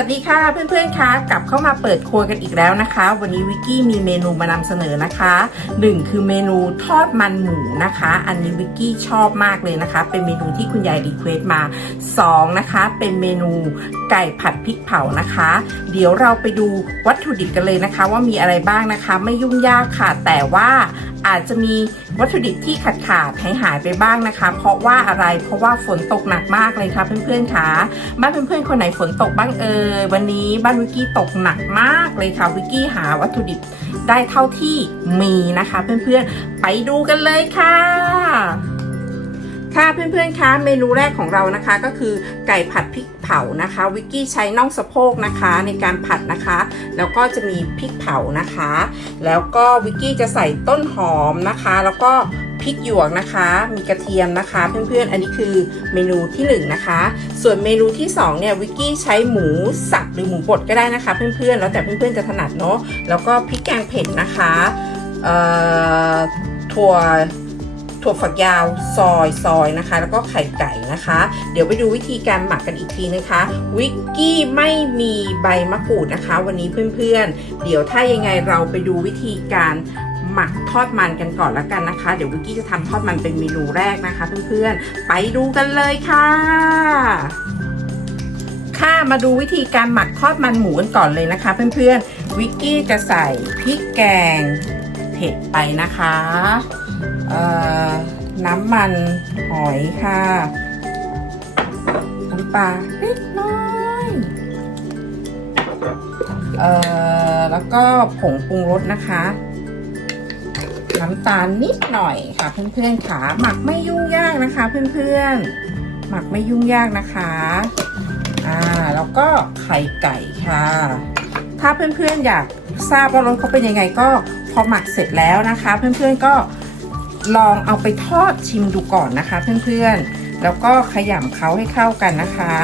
วัสดีค่ะเพื่อนๆคะกลับเข้ามาเปิดครัวกันอีกแล้วนะคะ วันนี้วิกกี้มีเมนูมานำเสนอนะคะหนึ่งคือเมนูทอดมันหมูนะคะ อันนี้วิกกี้ชอบมากเลยนะคะ เป็นเมนูที่คุณยายรีเควสต์มาสองนะคะ เป็นเมนูไก่ผัดพริกเผานะคะ เดี๋ยวเราไปดูวัตถุดิบกันเลยนะคะ ว่ามีอะไรบ้างนะคะ ไม่ยุ่งยากค่ะ แต่ว่าอาจจะมีวัตถุดิบที่ขาดขาดหายหายไปบ้างนะคะ เพราะว่าอะไรเพราะว่าฝนตกหนักมากเลยค่ะเพื่อนๆคะบ้านเพื่อนๆคนไหนฝนตกบ้างเอ่ยวันนี้บ้านวิกกี้ตกหนักมากเลยค่ะวิกกี้หาวัตถุดิบได้เท่าที่มีนะคะ เพื่อนๆ ไปดูกันเลยค่ะ ค่ะเพื่อนๆคะเมนูแรกของเรานะคะก็คือไก่ผัดพริกเผานะคะ วิกกี้ใช้น่องสะโพกนะคะในการผัดนะคะ แล้วก็จะมีพริกเผานะคะ แล้วก็วิกกี้จะใส่ต้นหอมนะคะ แล้วก็พริกหยวกนะคะ มีกระเทียมนะคะ เพื่อนๆ อันนี้คือเมนูที่หนึ่งนะคะ ส่วนเมนูที่สองเนี่ยวิกกี้ใช้หมูสับหรือหมูบดก็ได้นะคะ เพื่อนๆ แล้วแต่เพื่อนๆ จะถนัดเนาะ แล้วก็พริกแกงเผ็ดนะคะ เอ่อ ถั่ว ถั่วฝักยาวซอยซอยนะคะ แล้วก็ไข่ไก่นะคะ เดี๋ยวไปดูวิธีการหมักกันอีกทีนะคะ วิกกี้ไม่มีใบมะกรูดนะคะ วันนี้เพื่อนๆ เดี๋ยวถ้ายังไงเราไปดูวิธีการหมักทอดมันกันก่อนละกันนะคะ เดี๋ยววิกกี้จะทำทอดมันเป็นเมนูแรกนะคะ เพื่อนๆ ไปดูกันเลยค่ะค่ะมาดูวิธีการหมักทอดมันหมูกันก่อนเลยนะคะ เพื่อนๆวิกกี้จะใส่พริกแกงเผ็ดไปนะคะ น้ำมันหอยค่ะ น้ำปลาเล็กน้อยเอ่อแล้วก็ผงปรุงรสนะคะ น้ำตาลนิดหน่อยค่ะ เพื่อนๆค่ะหมักไม่ยุ่งยากนะคะ เพื่อนๆ หมักไม่ยุ่งยากนะคะอ่าแล้วก็ไข่ไก่ค่ะ ถ้าเพื่อนๆอยากทราบว่ารสเขาเป็นยังไงก็พอหมักเสร็จแล้วนะคะ เพื่อนๆก็ ลองเอาไปทอดชิมดูก่อนนะคะเพื่อนๆ แล้วก็ขยำเขาให้เข้ากันนะคะ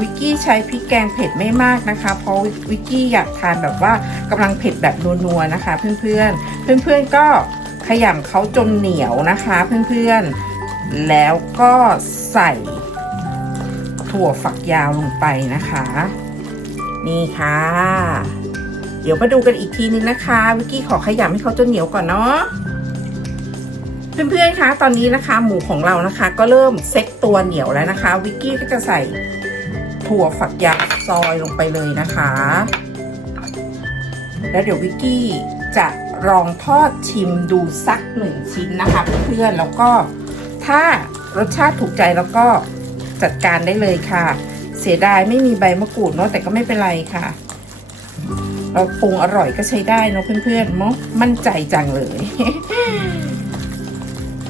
วิกกี้ใช้พริกแกงเผ็ดไม่มากนะคะ เพราะวิกกี้อยากทานแบบว่ากำลังเผ็ดแบบนัวๆนะคะ เพื่อนๆ เพื่อนๆก็ขยำเขาจนเหนียวนะคะ เพื่อนๆ แล้วก็ใส่ถั่วฝักยาวลงไปนะคะ นี่ค่ะ เดี๋ยวมาดูกันอีกทีนึงนะคะ วิกกี้ขอขยำให้เขาจนเหนียวก่อนเนาะ เพื่อนๆคะตอนนี้นะคะ หมูของเรานะคะ ก็เริ่มเซ็ตตัวเหนียวแล้วนะคะ วิกกี้ก็จะใส่ถั่วฝักยาวซอยลงไปเลยนะคะ แล้วเดี๋ยววิกกี้จะลองทอดชิมดูสักหนึ่งชิ้นนะคะเพื่อนๆแล้วก็ถ้ารสชาติถูกใจแล้วก็จัดการได้เลยค่ะ เสียดายไม่มีใบมะกรูดเนาะแต่ก็ไม่เป็นไรค่ะ เราปรุงอร่อยก็ใช้ได้เนาะเพื่อนๆมั้งมั่นใจจังเลย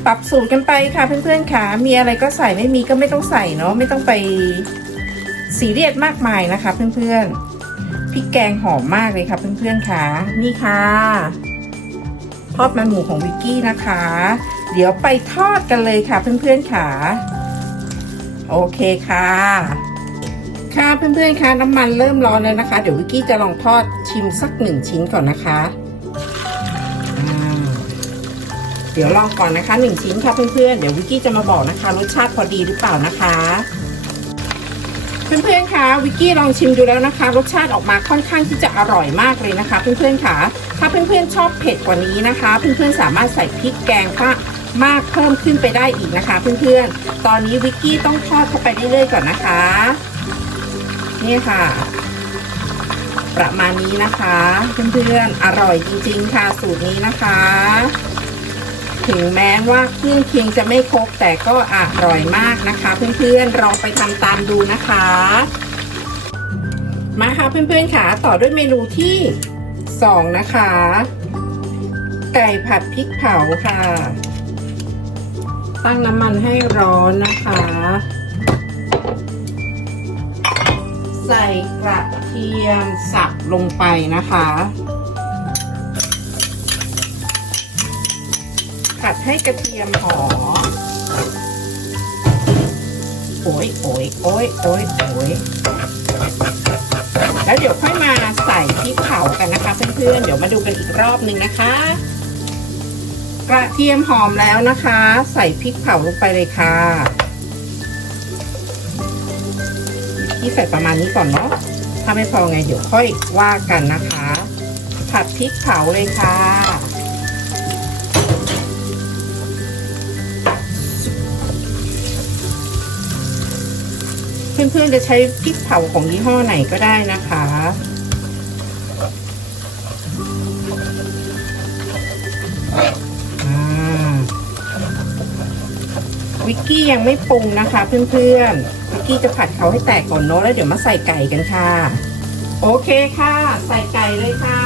ปรับสูตรกันไปค่ะเพื่อนๆค่ะมีอะไรก็ใส่ไม่มีก็ไม่ต้องใส่เนาะไม่ต้องไปสีเรียสมากมายนะคะ เพื่อนๆพริกแกงหอมมากเลยค่ะเพื่อนๆค่ะนี่ค่ะทอดมันหมูของวิกกี้นะคะ เดี๋ยวไปทอดกันเลยค่ะเพื่อนๆค่ะโอเคค่ะ ค่ะเพื่อนๆค่ะน้ำมันเริ่มร้อนแล้วนะคะ เดี๋ยววิกกี้จะลองทอดชิมสักหนึ่งชิ้นก่อนนะคะ เดี๋ยวลองก่อนนะคะหนึ่งชิ้นค่ะเพื่อนๆ เดี๋ยววิกกี้จะมาบอกนะคะ รสชาติพอดีหรือเปล่านะคะ เพื่อนๆคะวิกกี้ลองชิมดูแล้วนะคะ รสชาติออกมาค่อนข้างที่จะอร่อยมากเลยนะคะ เพื่อนๆค่ะถ้าเพื่อนๆชอบเผ็ดกว่านี้นะคะ เพื่อนๆสามารถใส่พริกแกงค่ะมากเพิ่มขึ้นไปได้อีกนะคะเพื่อนๆ ตอนนี้วิกกี้ต้องทอดเข้าไปเรื่อยๆก่อนนะคะ นี่ค่ะ ประมาณนี้นะคะ เพื่อนๆ อร่อยจริงๆค่ะสูตรนี้นะคะ ถึงแม้ว่าเครื่องเคียงจะไม่ครบแต่ก็อร่อยมากนะคะ เพื่อนๆลองไปทำตามดูนะคะ มาค่ะเพื่อนๆค่ะ ต่อด้วยเมนูที่สองนะคะ ไก่ผัดพริกเผาค่ะ ตั้งน้ำมันให้ร้อนนะคะ ใส่กระเทียมสับลงไปนะคะ ผัดให้กระเทียมหอมโอ้ยโอ้ยโอ้ยโอ้ยโอ้ยแล้วเดี๋ยวค่อยมาใส่พริกเผากันนะคะเพื่อนๆ เดี๋ยวมาดูกันอีกรอบหนึ่งนะคะ กระเทียมหอมแล้วนะคะ ใส่พริกเผาลงไปเลยค่ะที่ใส่ประมาณนี้ก่อนเนาะ ถ้าไม่พอไงเดี๋ยวค่อยว่ากันนะคะ ผัดพริกเผาเลยค่ะ พื่อนๆจะใช้พริกเผาของยี่ห้อไหนก็ได้นะคะอ่าวิกกี้ยังไม่ปรุงนะคะ เพื่อนๆ วิกกี้จะผัดเขาให้แตกก่อนเนอะแล้วเดี๋ยวมาใส่ไก่กันค่ะ โอเคค่ะ ใส่ไก่เลยค่ะ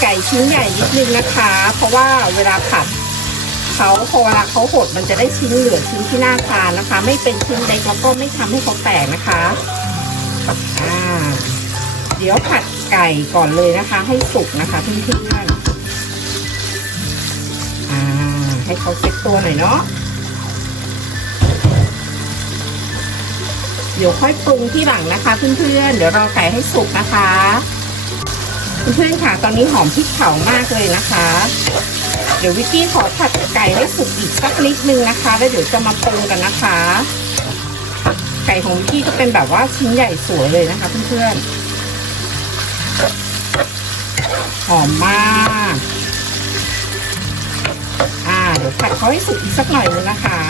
ไก่ชิ้นใหญ่นิดนึงนะคะ เพราะว่าเวลาผัดเขาพอเวลาเขาหดมันจะได้ชิ้นเหลือชิ้นที่น่าทานนะคะ ไม่เป็นชิ้นเล็กแล้วก็ไม่ทำให้เขาแตกนะคะอ่าเดี๋ยวผัดไก่ก่อนเลยนะคะ ให้สุกนะคะเพื่อนๆอ่าให้เขาเซ็ตตัวหน่อยเนาะเดี๋ยวค่อยปรุงที่หลังนะคะเพื่อนๆเดี๋ยวรอไก่ให้สุกนะคะ เพื่อนๆค่ะ ตอนนี้หอมพริกเผามากเลยนะคะ เดี๋ยววิกกี้ขอผัดไก่ให้สุกอีกสักนิดนึงนะคะ แล้วเดี๋ยวจะมาปรุงกันนะคะ ไก่ของวิกกี้ก็เป็นแบบว่าชิ้นใหญ่สวยเลยนะคะ เพื่อนๆ หอมมากอ่าเดี๋ยวผัดเขาให้สุกอีกสักหน่อยนึงนะคะ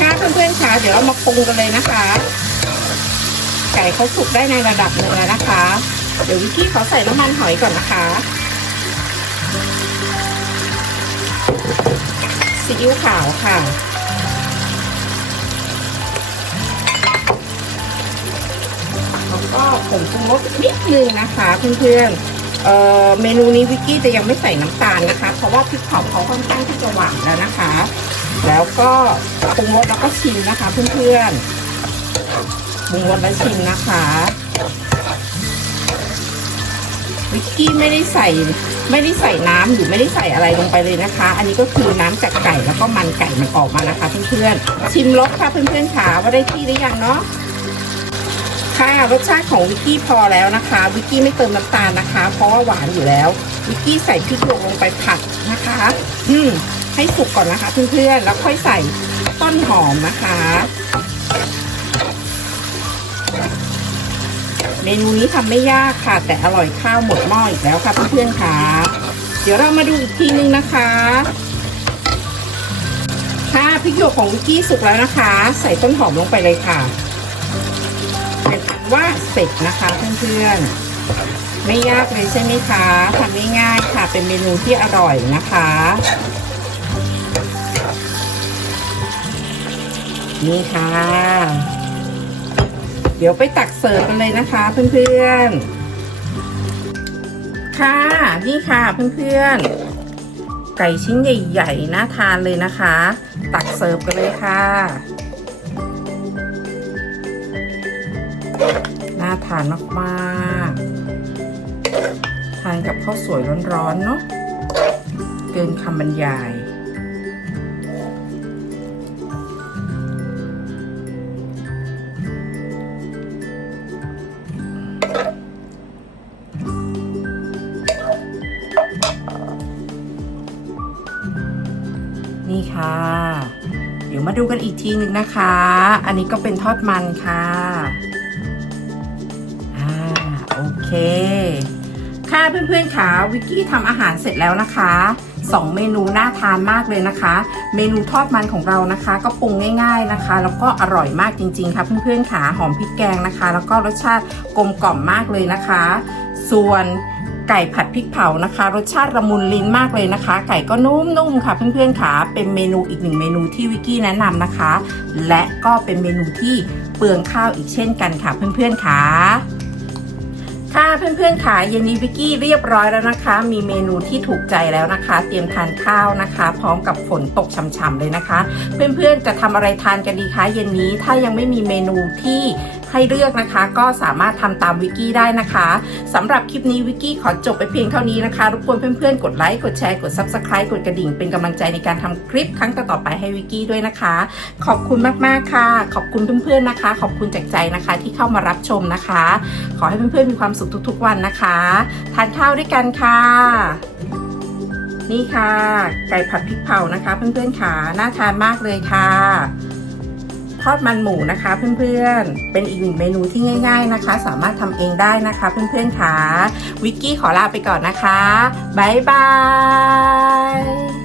ค่ะเพื่อนๆค่ะเดี๋ยวเรามาปรุงกันเลยนะคะ ไก่เขาสุกได้ในระดับหนึ่งแล้วนะคะ เดี๋ยววิกกี้ขอใส่น้ำมันหอยก่อนนะคะซีอิ๊วขาวค่ะ แล้วก็ผงปรุงรสนิดนึงนะคะเพื่อนๆเเมนูนี้วิกกี้จะยังไม่ใส่น้ำตาลนะคะ เพราะว่าพริกเผาเขาค่อนข้างที่จะหวานแล้วนะคะ แล้วก็ปรุงรสแล้วก็ชิมนะคะเพื่อนๆ รุงรสและชิมนะคะวิกกี้ไม่ได้ใส่ไม่ได้ใส่น้ำหรือไม่ได้ใส่อะไรลงไปเลยนะคะ อันนี้ก็คือน้ำจากไก่แล้วก็มันไก่มันออกมานะคะเพื่อนๆชิมรสค่ะเพื่อนๆค่ะว่าได้ที่หรือยังเนาะค่ะรสชาติของวิกกี้พอแล้วนะคะวิกกี้ไม่เติมน้ำตาลนะคะ เพราะว่าหวานอยู่แล้ววิกกี้ใส่พริกหยวกลงไปผัดนะคะ อืมให้สุกก่อนนะคะเพื่อนๆแล้วค่อยใส่ต้นหอมนะคะ เมนูนี้ทำไม่ยากค่ะ แต่อร่อยข้าวหมดหม้ออีกแล้วค่ะเพื่อนๆค่ะ เดี๋ยวเรามาดูอีกทีนึงนะคะค่ะพริกหยวกของวิกกี้สุกแล้วนะคะ ใส่ต้นหอมลงไปเลยค่ะเป็นว่าเสร็จนะคะเพื่อนๆไม่ยากเลยใช่ไหมคะทำง่ายๆค่ะ เป็นเมนูที่อร่อยนะคะนี่ค่ะ ดี๋ยวไปตักเสิร์ฟกันเลยนะคะเพื่อนๆ ค่ะนี่ค่ะเพื่อนๆ ไก่ชิ้นใหญ่ๆน่าทานเลยนะคะ ตักเสิร์ฟกันเลยค่ะ น่าทานมากๆ ทานกับข้าวสวยร้อนๆเนาะเกินคำบรรยายาดูกันอีกทีหนึ่งนะคะ อันนี้ก็เป็นทอดมันค่ะอ่าโอเค ค่ะเพื่อนๆค่ะวิกกี้ทำอาหารเสร็จแล้วนะคะสองเมนูน่าทานมากเลยนะคะ เมนูทอดมันของเรานะคะ ก็ปรุงง่าย ๆนะคะ แล้วก็อร่อยมากจริงๆค่ะ เพื่อนๆค่ะหอมพริกแกงนะคะ แล้วก็รสชาติกลมกล่อมมากเลยนะคะ ส่วน ไก่ผัดพริกเผานะคะ รสชาติละมุนลิ้นมากเลยนะคะ ไก่ก็นุ่มๆค่ะ เพื่อนๆค่ะเป็นเมนูอีกหนึ่งเมนูที่วิกกี้แนะนำนะคะ และก็เป็นเมนูที่เปลืองข้าวอีกเช่นกันค่ะ เพื่อนๆค่ะค่ะเพื่อนๆค่ะเย็นนี้วิกกี้เรียบร้อยแล้วนะคะ มีเมนูที่ถูกใจแล้วนะคะ เตรียมทานข้าวนะคะ พร้อมกับฝนตกช่ำๆเลยนะคะ เพื่อนๆจะทำอะไรทานกันดีคะเย็นนี้ถ้ายังไม่มีเมนูที่ ให้เลือกนะคะ ก็สามารถทำตามวิกกี้ได้นะคะสำหรับคลิปนี้วิกกี้ขอจบไปเพียงเท่านี้นะคะรบกวนเพื่อนๆ กดไลค์กดแชร์กด Subscribe กดกระดิ่งเป็นกำลังใจในการทำคลิปครั้งต่อๆไปให้วิกกี้ด้วยนะคะ ขอบคุณมากๆค่ะ ขอบคุณเพื่อนๆนะคะ ขอบคุณจากใจนะคะที่เข้ามารับชมนะคะ ขอให้เพื่อนๆมีความสุขทุกๆวันนะคะทานข้าวด้วยกันค่ะ นี่ค่ะ ไก่ผัดพริกเผานะคะ เพื่อนๆค่ะน่าทานมากเลยค่ะ ทอดมันหมูนะคะ เพื่อนๆ เป็นอีกหนึ่งเมนูที่ง่าย ๆนะคะ สามารถทำเองได้นะคะ เพื่อนๆค่ะวิกกี้ขอลาไปก่อนนะคะบ๊ายบาย